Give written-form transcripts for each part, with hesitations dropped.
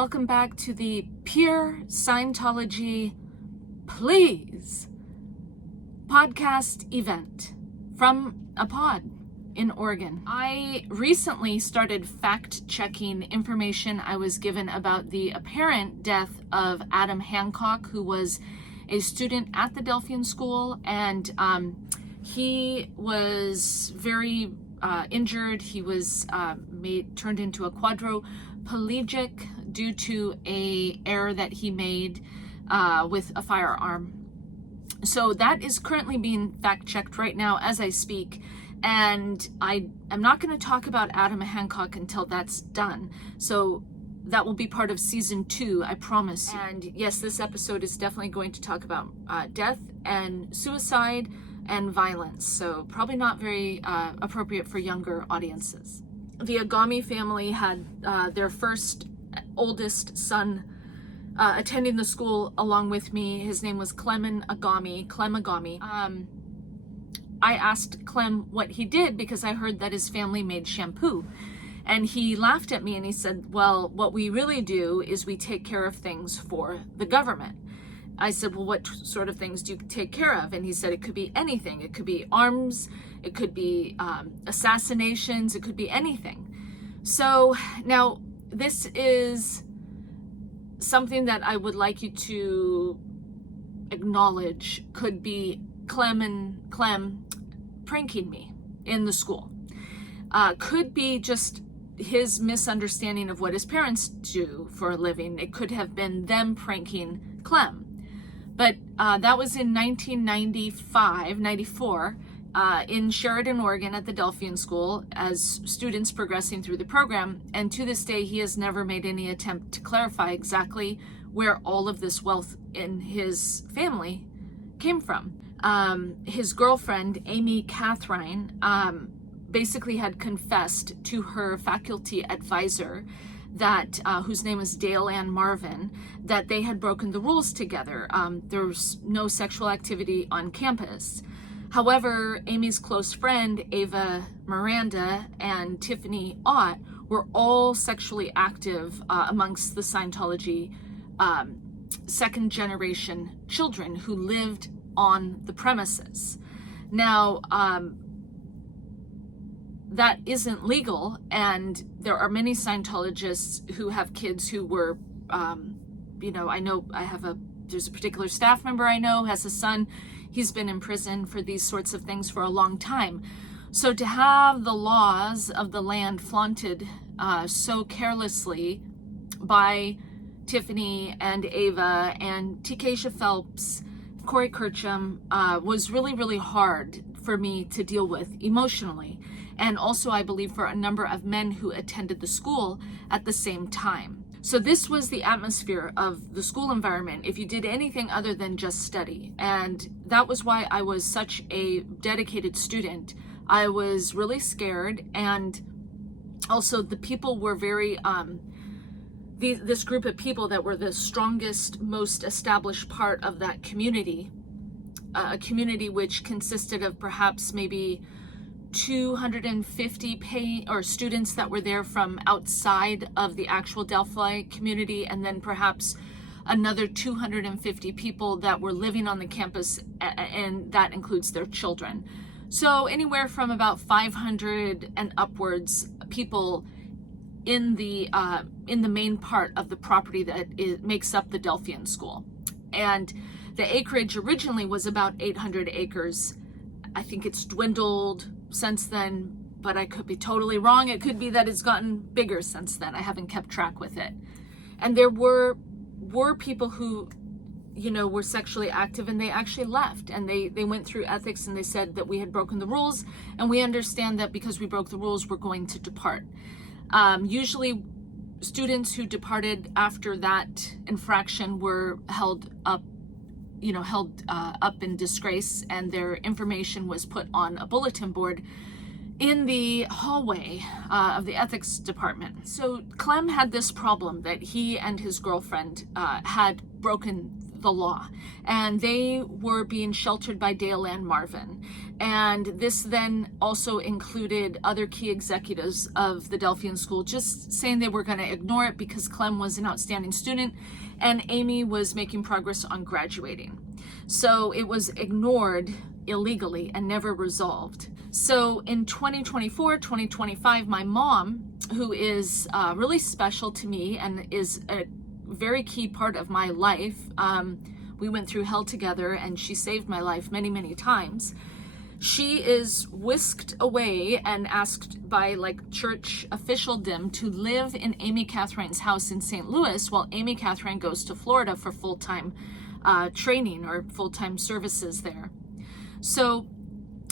Welcome back to the Pure Scientology Please podcast event from a pod in Oregon. I recently started fact-checking information I was given about the apparent death of Adam Hancock, who was a student at the Delphian School, and he was very injured. He was turned into a quadriplegic due to a error that he made with a firearm. So that is currently being fact-checked right now as I speak, and I am not going to talk about Adam Hancock until that's done. So that will be part of season 2, I promise you. And yes, this episode is definitely going to talk about death and suicide and violence, so probably not very appropriate for younger audiences. The Agami family had their first oldest son attending the school along with me. His name was Clem Agami. I asked Clem what he did because I heard that his family made shampoo. And he laughed at me and he said, well, what we really do is we take care of things for the government. I said, well, what sort of things do you take care of? And he said, it could be anything. It could be arms, it could be assassinations, it could be anything. So now this is something that I would like you to acknowledge could be Clem pranking me in the school. Could be just his misunderstanding of what his parents do for a living. It could have been them pranking Clem. But that was in 1994 in Sheridan, Oregon at the Delphian School as students progressing through the program. And to this day, he has never made any attempt to clarify exactly where all of this wealth in his family came from. His girlfriend, Amy Catherine, basically had confessed to her faculty advisor that whose name was Dale Ann Marvin, that they had broken the rules together. There was no sexual activity on campus. However, Amy's close friend, Ava Miranda, and Tiffany Ott were all sexually active amongst the Scientology second generation children who lived on the premises. Now, that isn't legal, and there are many Scientologists who have kids who were, there's a particular staff member I know has a son. He's been in prison for these sorts of things for a long time. So to have the laws of the land flaunted so carelessly by Tiffany and Ava and Tikesha Phelps, Corey Kircham, was really, really hard for me to deal with emotionally. And also, I believe, for a number of men who attended the school at the same time. So this was the atmosphere of the school environment if you did anything other than just study. And that was why I was such a dedicated student. I was really scared, and also the people were very, this group of people that were the strongest, most established part of that community, a community which consisted of perhaps maybe 250 students that were there from outside of the actual Delphi community, and then perhaps another 250 people that were living on the campus, and that includes their children. So anywhere from about 500 and upwards people in the main part of the property that makes up the Delphian School. And the acreage originally was about 800 acres. I think it's dwindled since then, but I could be totally wrong. It could be that it's gotten bigger since then. I haven't kept track with it. And there were people who, were sexually active, and they actually left, and they went through ethics, and they said that we had broken the rules, and we understand that because we broke the rules, we're going to depart. Usually students who departed after that infraction were held up in disgrace, and their information was put on a bulletin board in the hallway of the ethics department. So Clem had this problem that he and his girlfriend had broken the law, and they were being sheltered by Dale Ann Marvin. And this then also included other key executives of the Delphian School just saying they were going to ignore it because Clem was an outstanding student and Amy was making progress on graduating. So it was ignored illegally and never resolved. So in 2024, 2025, my mom, who is really special to me and is a very key part of my life, we went through hell together and she saved my life many, many times. She is whisked away and asked by like church officialdom to live in Amy Catherine's house in St. Louis while Amy Catherine goes to Florida for full-time training or full-time services there. So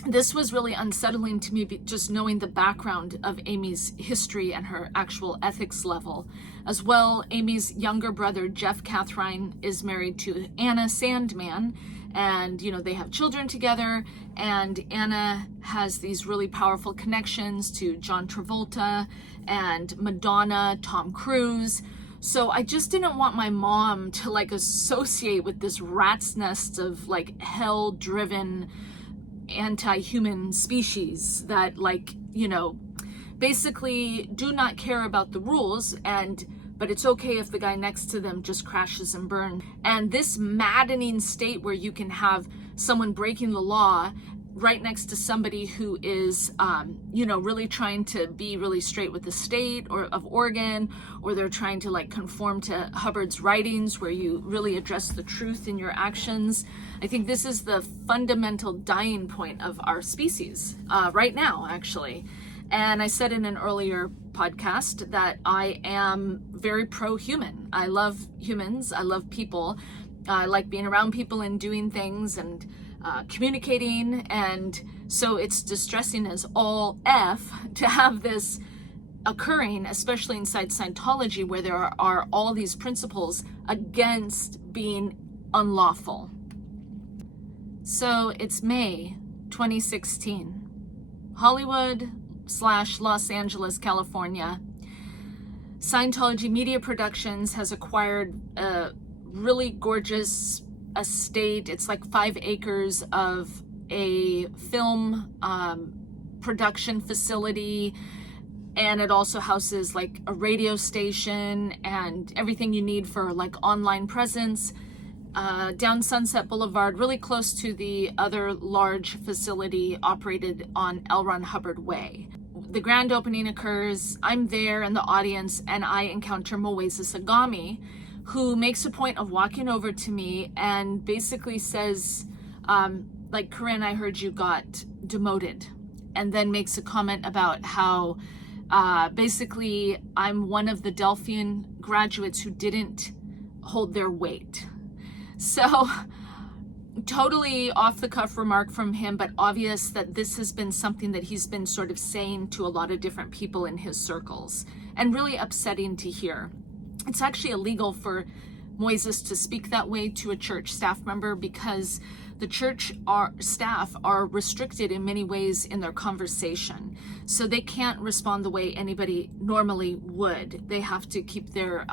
this was really unsettling to me, just knowing the background of Amy's history and her actual ethics level. As well, Amy's younger brother, Jeff Catherine, is married to Anna Sandman, and they have children together, and Anna has these really powerful connections to John Travolta and Madonna, Tom Cruise. So I just didn't want my mom to like associate with this rat's nest of like hell-driven anti-human species that basically do not care about the rules, but it's okay if the guy next to them just crashes and burns. And this maddening state where you can have someone breaking the law right next to somebody who is, really trying to be really straight with the state of Oregon, or they're trying to like conform to Hubbard's writings where you really address the truth in your actions. I think this is the fundamental dying point of our species right now, actually. And I said in an earlier podcast that I am very pro-human. I love humans. I love people. I like being around people and doing things and communicating. And so it's distressing as all F to have this occurring, especially inside Scientology, where there are all these principles against being unlawful. So it's May 2016. Hollywood/Los Angeles, California. Scientology Media Productions has acquired a really gorgeous estate. It's like 5 acres of a film production facility, and it also houses like a radio station and everything you need for like online presence. Down Sunset Boulevard, really close to the other large facility operated on L. Ron Hubbard Way. The grand opening occurs. I'm there in the audience and I encounter Moises Agami, who makes a point of walking over to me and basically says, Corinne, I heard you got demoted, and then makes a comment about how basically I'm one of the Delphian graduates who didn't hold their weight. So totally off the cuff remark from him, but obvious that this has been something that he's been sort of saying to a lot of different people in his circles, and really upsetting to hear. It's actually illegal for Moises to speak that way to a church staff member because the church staff are restricted in many ways in their conversation. So they can't respond the way anybody normally would. They have to keep their,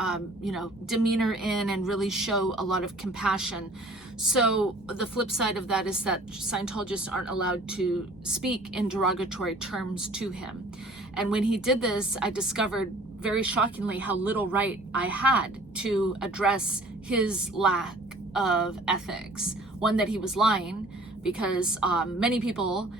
demeanor in and really show a lot of compassion. So the flip side of that is that Scientologists aren't allowed to speak in derogatory terms to him. And when he did this, I discovered very shockingly how little right I had to address his lack of ethics. One, that he was lying, because many people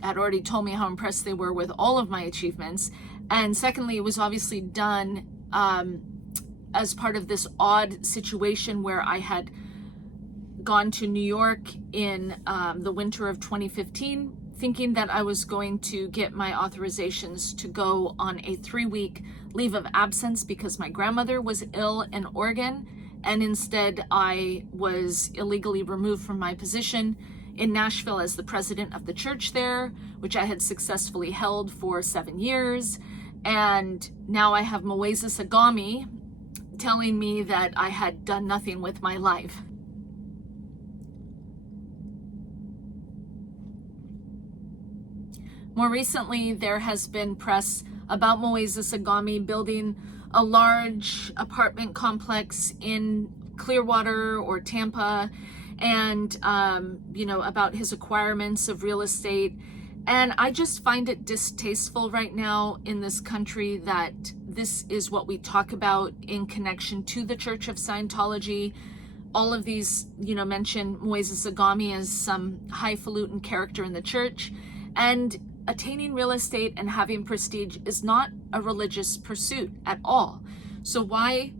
had already told me how impressed they were with all of my achievements. And secondly, it was obviously done as part of this odd situation where I had gone to New York in the winter of 2015, thinking that I was going to get my authorizations to go on a 3-week leave of absence because my grandmother was ill in Oregon, and instead I was illegally removed from my position in Nashville as the president of the church there, which I had successfully held for 7 years. And now I have Moises Agami telling me that I had done nothing with my life. More recently, there has been press about Moises Agami building a large apartment complex in Clearwater or Tampa, and, you know, about his acquirements of real estate. And I just find it distasteful right now in this country that this is what we talk about in connection to the Church of Scientology. All of these, you know, mention Moises Agami as some highfalutin character in the church. And attaining real estate and having prestige is not a religious pursuit at all. So why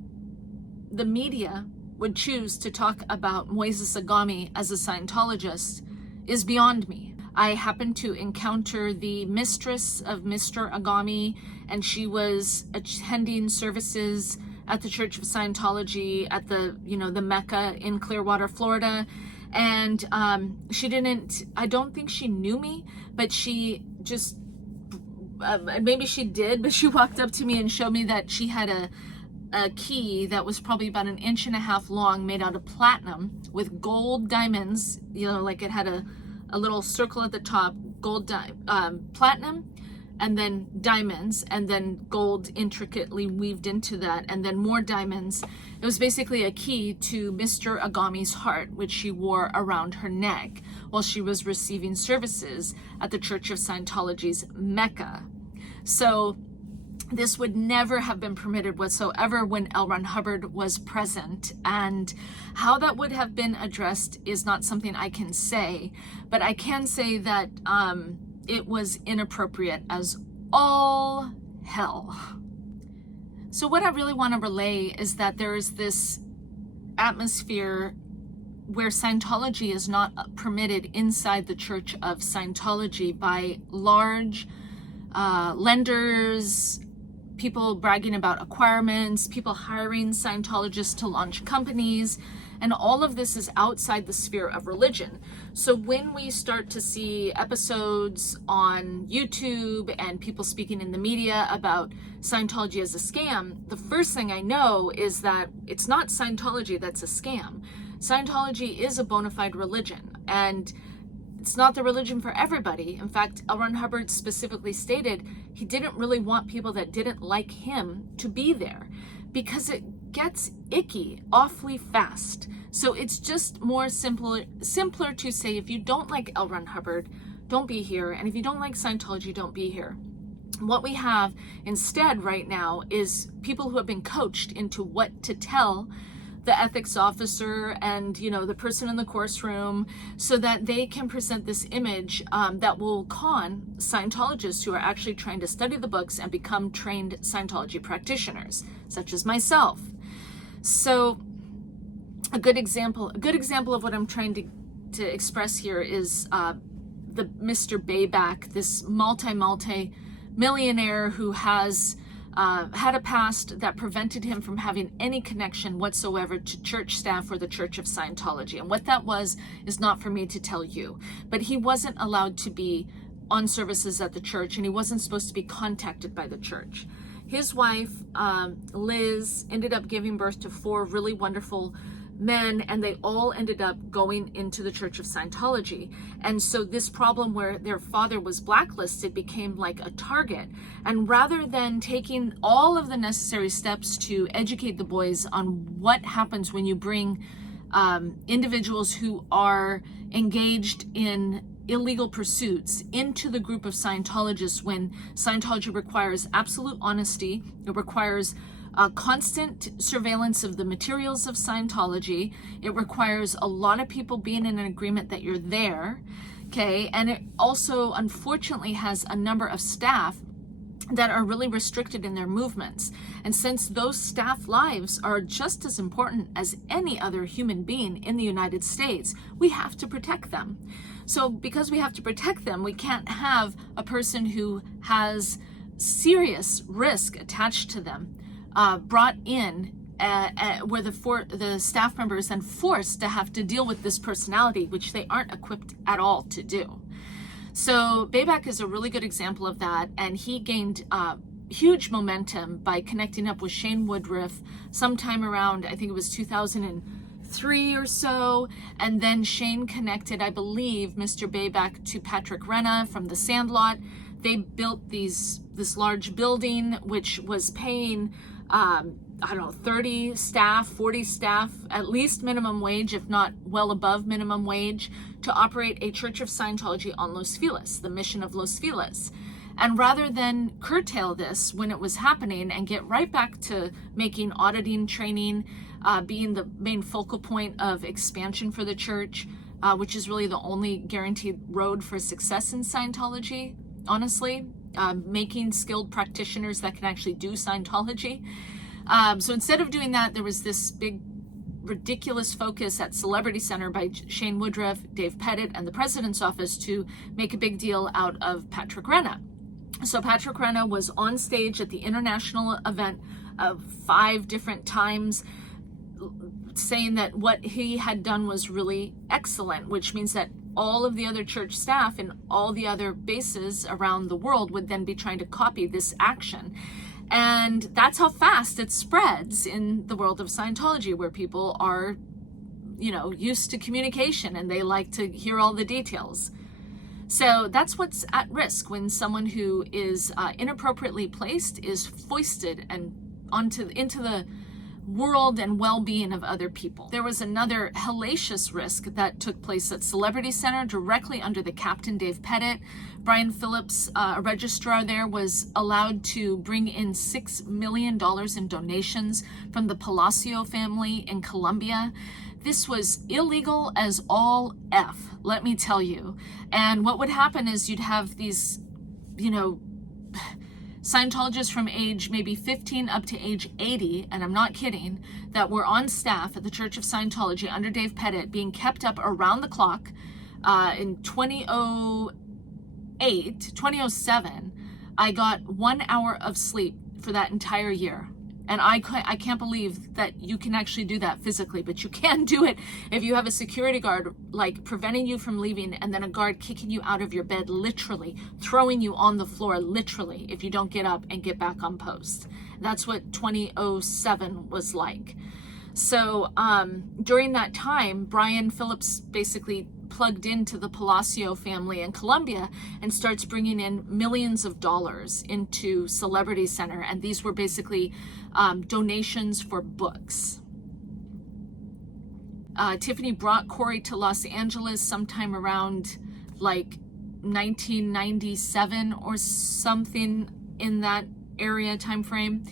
the media would choose to talk about Moises Agami as a Scientologist is beyond me. I happened to encounter the mistress of Mr. Agami, and she was attending services at the Church of Scientology at the, you know, the Mecca in Clearwater, Florida. And she didn't, I don't think she knew me, but she just, maybe she did, but she walked up to me and showed me that she had a key that was probably about 1.5 inches long, made out of platinum with gold diamonds, you know, like it had a little circle at the top, gold platinum, and then diamonds, and then gold intricately weaved into that, and then more diamonds. It was basically a key to Mr. Agami's heart, which she wore around her neck while she was receiving services at the Church of Scientology's Mecca. So this would never have been permitted whatsoever when L. Ron Hubbard was present. And how that would have been addressed is not something I can say, but I can say that it was inappropriate as all hell. So what I really want to relay is that there is this atmosphere where Scientology is not permitted inside the Church of Scientology by large lenders, people bragging about acquirements, people hiring Scientologists to launch companies, and all of this is outside the sphere of religion. So when we start to see episodes on YouTube and people speaking in the media about Scientology as a scam, the first thing I know is that it's not Scientology that's a scam. Scientology is a bona fide religion, and it's not the religion for everybody. In fact, L. Ron Hubbard specifically stated he didn't really want people that didn't like him to be there because it gets icky awfully fast. So it's just more simpler to say, if you don't like L. Ron Hubbard, don't be here. And if you don't like Scientology, don't be here. What we have instead right now is people who have been coached into what to tell the ethics officer and, you know, the person in the course room, so that they can present this image that will con Scientologists who are actually trying to study the books and become trained Scientology practitioners, such as myself. So a good example of what I'm trying to express here is the Mr. Bayback, this multi-millionaire who has had a past that prevented him from having any connection whatsoever to church staff or the Church of Scientology. And what that was is not for me to tell you. But he wasn't allowed to be on services at the church, and he wasn't supposed to be contacted by the church. His wife, Liz, ended up giving birth to 4 really wonderful men, and they all ended up going into the Church of Scientology. And so this problem where their father was blacklisted became like a target. And rather than taking all of the necessary steps to educate the boys on what happens when you bring individuals who are engaged in illegal pursuits into the group of Scientologists, when Scientology requires absolute honesty, it requires constant surveillance of the materials of Scientology. It requires a lot of people being in an agreement that you're there, okay? And it also, unfortunately, has a number of staff that are really restricted in their movements. And since those staff lives are just as important as any other human being in the United States, we have to protect them. So because we have to protect them, we can't have a person who has serious risk attached to them brought in where the staff member is then forced to have to deal with this personality, which they aren't equipped at all to do. So Bayback is a really good example of that, and he gained huge momentum by connecting up with Shane Woodruff sometime around, I think it was 2003 or so, and then Shane connected, I believe, Mr. Bayback to Patrick Renna from The Sandlot. They built this large building which was paying I don't know, 30 staff, 40 staff, at least minimum wage, if not well above minimum wage, to operate a Church of Scientology on Los Feliz, the mission of Los Feliz. And rather than curtail this when it was happening and get right back to making auditing training being the main focal point of expansion for the church, which is really the only guaranteed road for success in Scientology, honestly, making skilled practitioners that can actually do Scientology. So instead of doing that, there was this big ridiculous focus at Celebrity Center by Shane Woodruff, Dave Pettit, and the president's office to make a big deal out of Patrick Renna. So Patrick Renna was on stage at the international event 5 different times, saying that what he had done was really excellent, which means that all of the other church staff and all the other bases around the world would then be trying to copy this action. And that's how fast it spreads in the world of Scientology, where people are, used to communication and they like to hear all the details. So that's what's at risk when someone who is inappropriately placed is foisted and into the world and well-being of other people. There was another hellacious risk that took place at Celebrity Center directly under the captain, Dave Pettit. Brian Phillips, a registrar there, was allowed to bring in $6 million in donations from the Palacio family in Colombia. This was illegal as all F, let me tell you. And what would happen is you'd have these, Scientologists from age maybe 15 up to age 80, and I'm not kidding, that were on staff at the Church of Scientology under Dave Pettit, being kept up around the clock. In 2007, I got 1 hour of sleep for that entire year. And I can't believe that you can actually do that physically, but you can do it if you have a security guard like preventing you from leaving, and then a guard kicking you out of your bed, literally throwing you on the floor, literally, if you don't get up and get back on post. That's what 2007 was like. So during that time, Brian Phillips basically plugged into the Palacio family in Colombia and starts bringing in millions of dollars into Celebrity Center. And these were basically donations for books. Tiffany brought Corey to Los Angeles sometime around like 1997 or something in that area time frame.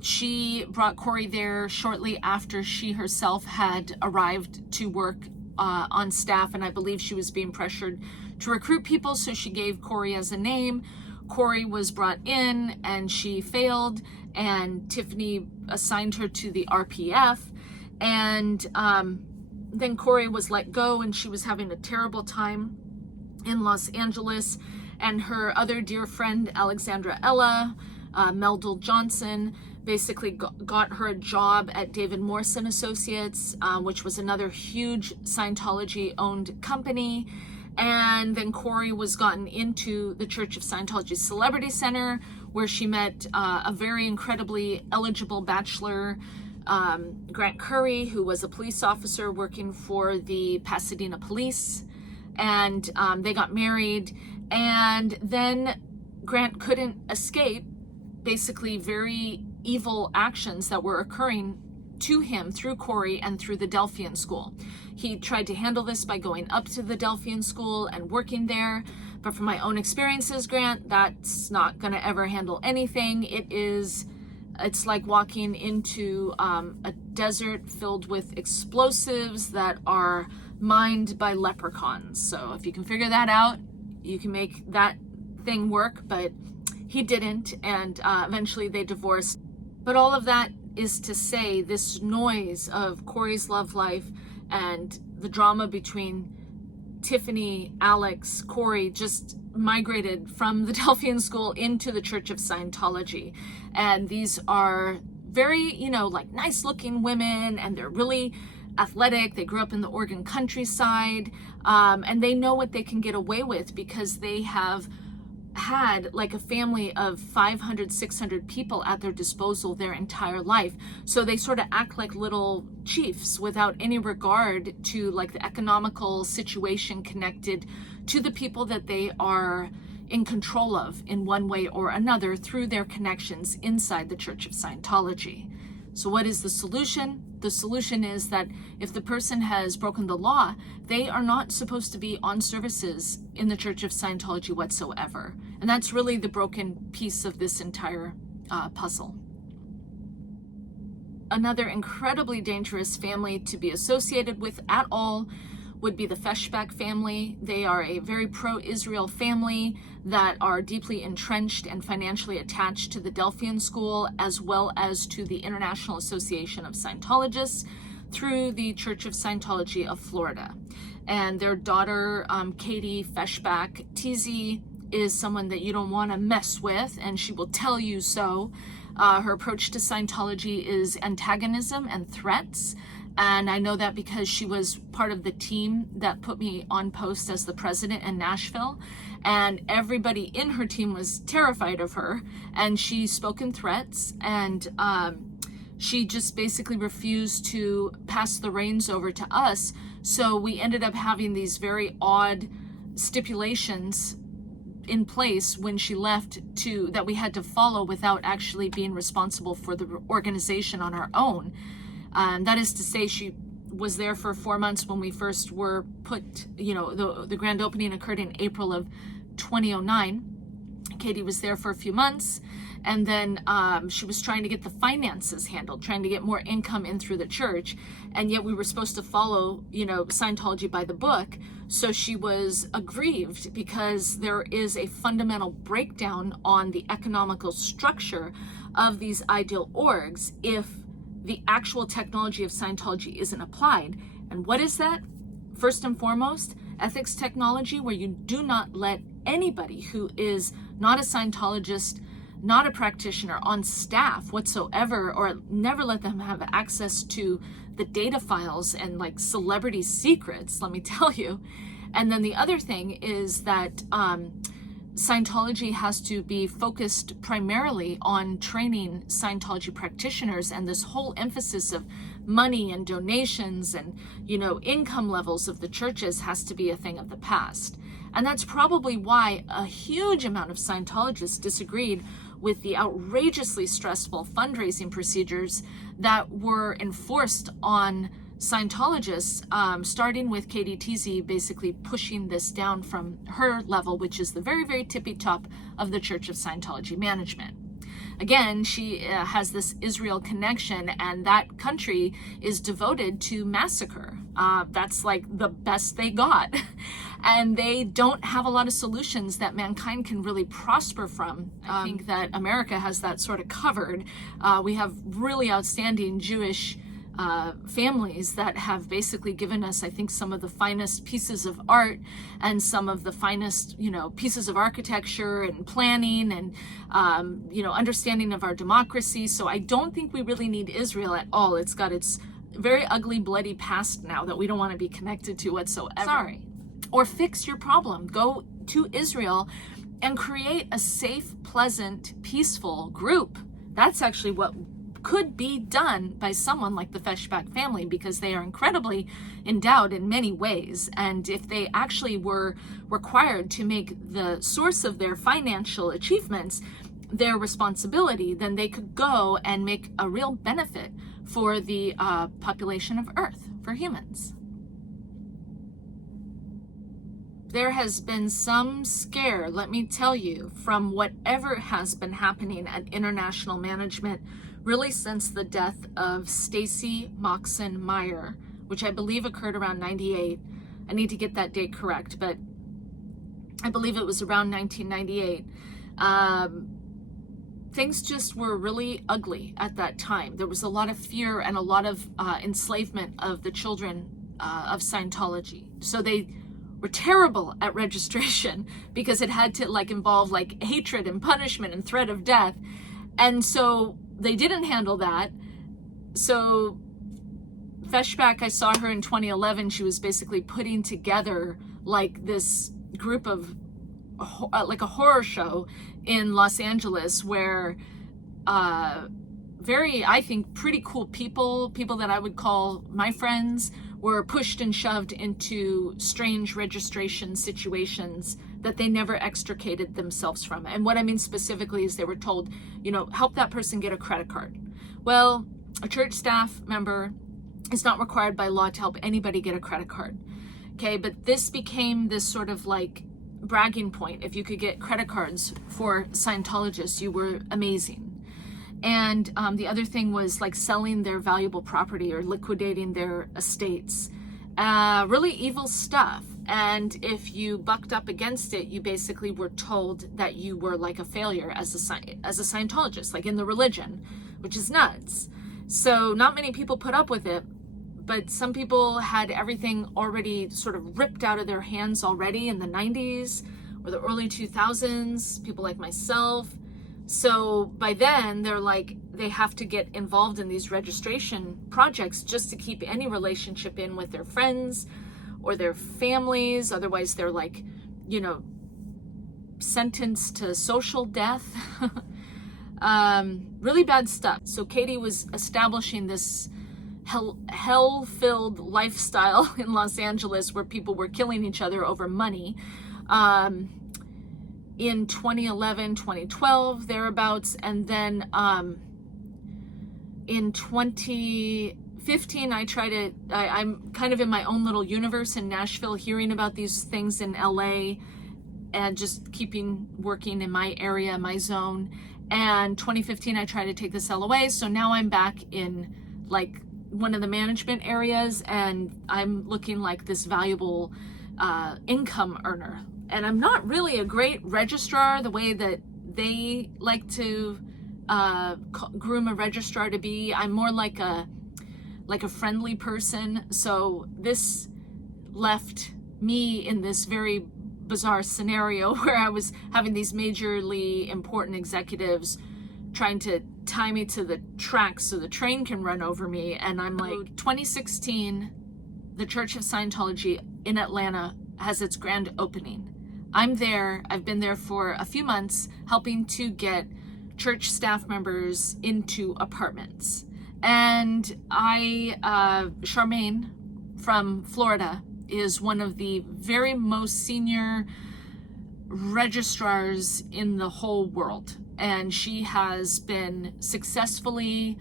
She brought Corey there shortly after she herself had arrived to work on staff, and I believe she was being pressured to recruit people, so she gave Corey as a name. Corey was brought in and she failed, and Tiffany assigned her to the RPF, and then Corey was let go, and she was having a terrible time in Los Angeles. And her other dear friend, Alexandra Ella, Meldal Johnson, basically got her a job at David Morrison Associates, which was another huge Scientology-owned company. And then Corey was gotten into the Church of Scientology Celebrity Center, where she met a very incredibly eligible bachelor, Grant Curry, who was a police officer working for the Pasadena Police. And they got married. And then Grant couldn't escape basically very evil actions that were occurring to him through Corey and through the Delphian School. He tried to handle this by going up to the Delphian School and working there, but from my own experiences, Grant, that's not going to ever handle anything. It's like walking into a desert filled with explosives that are mined by leprechauns. So if you can figure that out, you can make that thing work, but he didn't, and eventually they divorced. But all of that is to say, this noise of Corey's love life and the drama between Tiffany, Alex, Corey just migrated from the Delphian School into the Church of Scientology. And these are very, like nice looking women, and they're really athletic. They grew up in the Oregon countryside, and they know what they can get away with because they have had like a family of 500, 600 people at their disposal their entire life. So they sort of act like little chiefs without any regard to like the economical situation connected to the people that they are in control of in one way or another through their connections inside the Church of Scientology. So what is the solution? The solution is that if the person has broken the law, they are not supposed to be on services in the Church of Scientology whatsoever. And that's really the broken piece of this entire puzzle. Another incredibly dangerous family to be associated with at all would be the Feshbach family. They are a very pro-Israel family that are deeply entrenched and financially attached to the Delphian School, as well as to the International Association of Scientologists through the Church of Scientology of Florida. And their daughter, Katie Feshbach Tizzi, is someone that you don't want to mess with, and she will tell you so. Her approach to Scientology is antagonism and threats. And I know that because she was part of the team that put me on post as the president in Nashville. And everybody in her team was terrified of her. And she spoke in threats. And she just basically refused to pass the reins over to us. So we ended up having these very odd stipulations in place when she left that we had to follow without actually being responsible for the organization on our own. That is to say, she was there for 4 months when we first were put, the grand opening occurred in April of 2009. Katie was there for a few months, and then she was trying to get the finances handled, trying to get more income in through the church, and yet we were supposed to follow, Scientology by the book. So she was aggrieved because there is a fundamental breakdown on the economical structure of these ideal orgs if the actual technology of Scientology isn't applied. And what is that? First and foremost, ethics technology, where you do not let anybody who is not a Scientologist, not a practitioner on staff whatsoever, or never let them have access to the data files and like celebrity secrets, let me tell you. And then the other thing is that Scientology has to be focused primarily on training Scientology practitioners, and this whole emphasis of money and donations and, income levels of the churches has to be a thing of the past. And that's probably why a huge amount of Scientologists disagreed with the outrageously stressful fundraising procedures that were enforced on Scientologists, starting with Katie Tizzi basically pushing this down from her level, which is the very, very tippy top of the Church of Scientology management. Again, she has this Israel connection, and that country is devoted to massacre. That's like the best they got. And they don't have a lot of solutions that mankind can really prosper from. I think that America has that sort of covered. We have really outstanding Jewish families that have basically given us, I think, some of the finest pieces of art and some of the finest, pieces of architecture and planning and, understanding of our democracy. So I don't think we really need Israel at all. It's got its very ugly, bloody past now that we don't want to be connected to whatsoever. Sorry. Or fix your problem. Go to Israel and create a safe, pleasant, peaceful group. That's actually what could be done by someone like the Feshbach family, because they are incredibly endowed in many ways. And if they actually were required to make the source of their financial achievements their responsibility, then they could go and make a real benefit for the population of Earth, for humans. There has been some scare, let me tell you, from whatever has been happening at international management really since the death of Stacy Moxon Meyer, which I believe occurred around 98. I need to get that date correct, but I believe it was around 1998. Things just were really ugly at that time. There was a lot of fear and a lot of enslavement of the children of Scientology. So they were terrible at registration because it had to involve hatred and punishment and threat of death. And so they didn't handle that. So Feshbach, I saw her in 2011. She was basically putting together this group of a horror show in Los Angeles where very, I think, pretty cool people that I would call my friends, were pushed and shoved into strange registration situations that they never extricated themselves from. And what I mean specifically is they were told, help that person get a credit card. Well, a church staff member is not required by law to help anybody get a credit card. Okay, but this became this sort of like bragging point. If you could get credit cards for Scientologists, you were amazing. And the other thing was like selling their valuable property or liquidating their estates. Really evil stuff. And if you bucked up against it, you basically were told that you were like a failure as a Scientologist, like in the religion, which is nuts. So not many people put up with it, but some people had everything already sort of ripped out of their hands already in the 90s or the early 2000s, people like myself. So by then they're like, they have to get involved in these registration projects just to keep any relationship in with their friends or their families. Otherwise they're like, you know, sentenced to social death. Really bad stuff. So Katie was establishing this hell-filled lifestyle in Los Angeles where people were killing each other over money. In 2011, 2012, thereabouts. And then in 2015, I'm kind of in my own little universe in Nashville, hearing about these things in LA and just working in my area, my zone. And 2015, I tried to take this LOA. So now I'm back in like one of the management areas and I'm looking like this valuable income earner. And I'm not really a great registrar the way that they like to groom a registrar to be. I'm more like a friendly person. So this left me in this very bizarre scenario where I was having these majorly important executives trying to tie me to the tracks so the train can run over me. And I'm like, 2016, the Church of Scientology in Atlanta has its grand opening. I'm there. I've been there for a few months helping to get church staff members into apartments. And Charmaine from Florida is one of the very most senior registrars in the whole world. And she has been successfully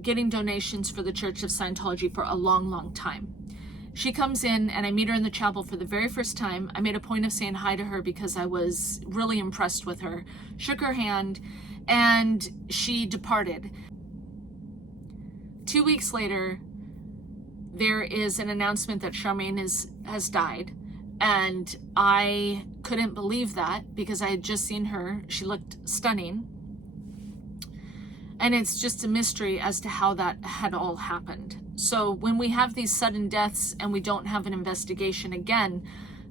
getting donations for the Church of Scientology for a long, long time. She comes in and I meet her in the chapel for the very first time. I made a point of saying hi to her because I was really impressed with her. Shook her hand and she departed. 2 weeks later, there is an announcement that Charmaine has died. And I couldn't believe that because I had just seen her. She looked stunning. And it's just a mystery as to how that had all happened. So when we have these sudden deaths and we don't have an investigation again,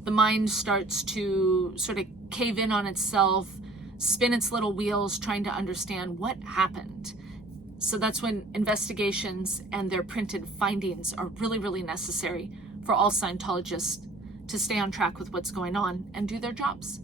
the mind starts to sort of cave in on itself, spin its little wheels, trying to understand what happened. So that's when investigations and their printed findings are really, really necessary for all Scientologists to stay on track with what's going on and do their jobs.